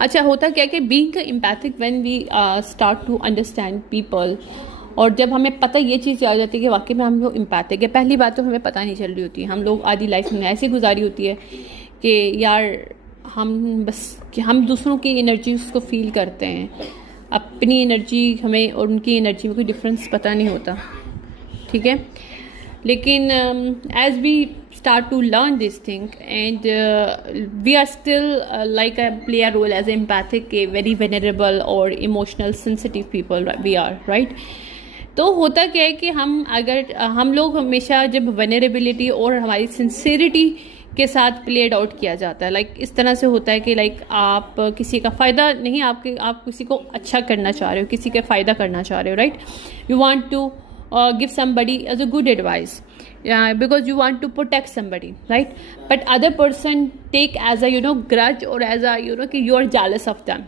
अच्छा, होता क्या है कि being empathic when we start to understand people, और जब हमें पता ये चीज़ आ जाती है कि वाकई में हम लोग एम्पैथिक है। पहली बात तो हमें पता नहीं चल रही होती, हम लोग आधी लाइफ में ऐसी गुजारी होती है कि यार हम बस कि हम दूसरों की एनर्जीज को फील करते हैं, अपनी एनर्जी हमें और उनकी एनर्जी में कोई डिफरेंस पता नहीं होता, ठीक है। लेकिन as we start to learn this thing and we are still like a play a role as empathic, a very vulnerable or emotional sensitive people we are, right? तो होता क्या है कि हम अगर हम लोग हमेशा जब वनरेबिलिटी और हमारी सिंसियरिटी के साथ प्लेड आउट किया जाता है, लाइक इस तरह से होता है कि लाइक आप किसी का फ़ायदा नहीं, आप किसी को अच्छा करना चाह रहे हो, किसी का फ़ायदा करना चाह रहे हो, right? You want to give somebody as a good advice, because you want to protect somebody, right? But other person take as a grudge or as a कि you are jealous of them.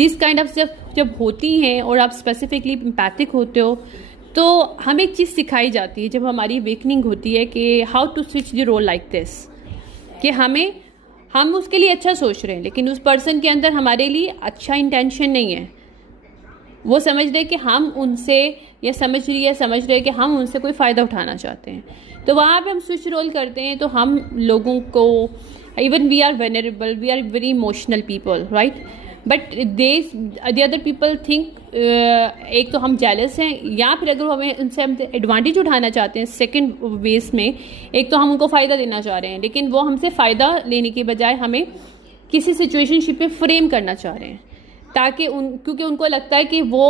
This kind of जब होती हैं और आप specifically empathic होते हो, तो हमें एक चीज़ सिखाई जाती है जब हमारी awakening होती है कि how to switch the role like this, कि हम उसके लिए अच्छा सोच रहे हैं लेकिन उस पर्सन के अंदर हमारे लिए अच्छा इंटेंशन नहीं है। वो समझ रहे कि हम उनसे, या समझ रहे कि हम उनसे कोई फ़ायदा उठाना चाहते हैं, तो वहाँ पे हम स्विच रोल करते हैं। तो हम लोगों को, even we are vulnerable, we are very emotional people, right? But the other people think एक तो हम जेलस हैं, या फिर अगर हमें उनसे हम एडवांटेज उठाना चाहते हैं सेकेंड वेस में, एक तो हम उनको फ़ायदा देना चाह रहे हैं लेकिन वो हमसे फ़ायदा लेने के बजाय हमें किसी सिचुएशनशिप में फ्रेम करना चाह रहे हैं, ताकि क्योंकि उनको लगता है कि वो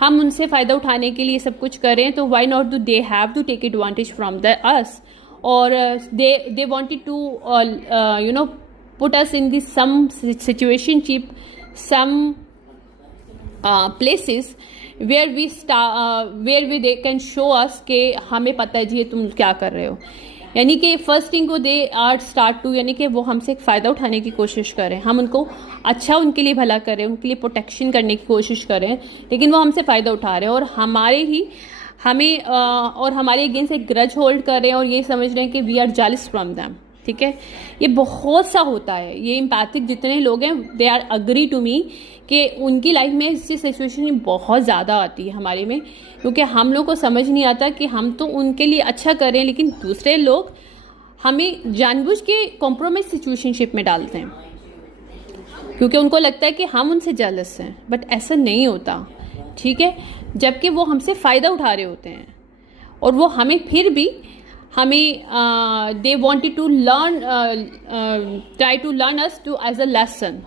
हम उनसे फ़ायदा उठाने के लिए सब कुछ करें, तो why not do they have to take advantage from the us, और they wanted to put us in this some situationship, some places where we they can show us कि हमें पता है जी तुम क्या कर रहे हो। यानी कि फर्स्ट थिंग को दे आर स्टार्ट टू, यानी कि वो हमसे एक फ़ायदा उठाने की कोशिश करें, हम उनको अच्छा, उनके लिए भला करें, उनके लिए प्रोटेक्शन करने की कोशिश करें, लेकिन वो हमसे फ़ायदा उठा रहे हैं और हमारे अगेंस्ट एक ग्रज होल्ड कर रहे हैं और ये समझ रहे हैं कि we are jealous from them, ठीक है। ये बहुत सा होता है, ये एम्पैथिक जितने लोग हैं they are agree to me कि उनकी लाइफ में इसी सिचुएशन बहुत ज़्यादा आती है हमारे में, क्योंकि हम लोग को समझ नहीं आता कि हम तो उनके लिए अच्छा करें लेकिन दूसरे लोग हमें जानबूझ के कॉम्प्रोमाइज सिचुएशनशिप में डालते हैं, क्योंकि उनको लगता है कि हम उनसे जेलस हैं। बट ऐसा नहीं होता, ठीक है, जबकि वो हमसे फ़ायदा उठा रहे होते हैं और वो हमें फिर भी they wanted to learn, try to learn us to as a lesson.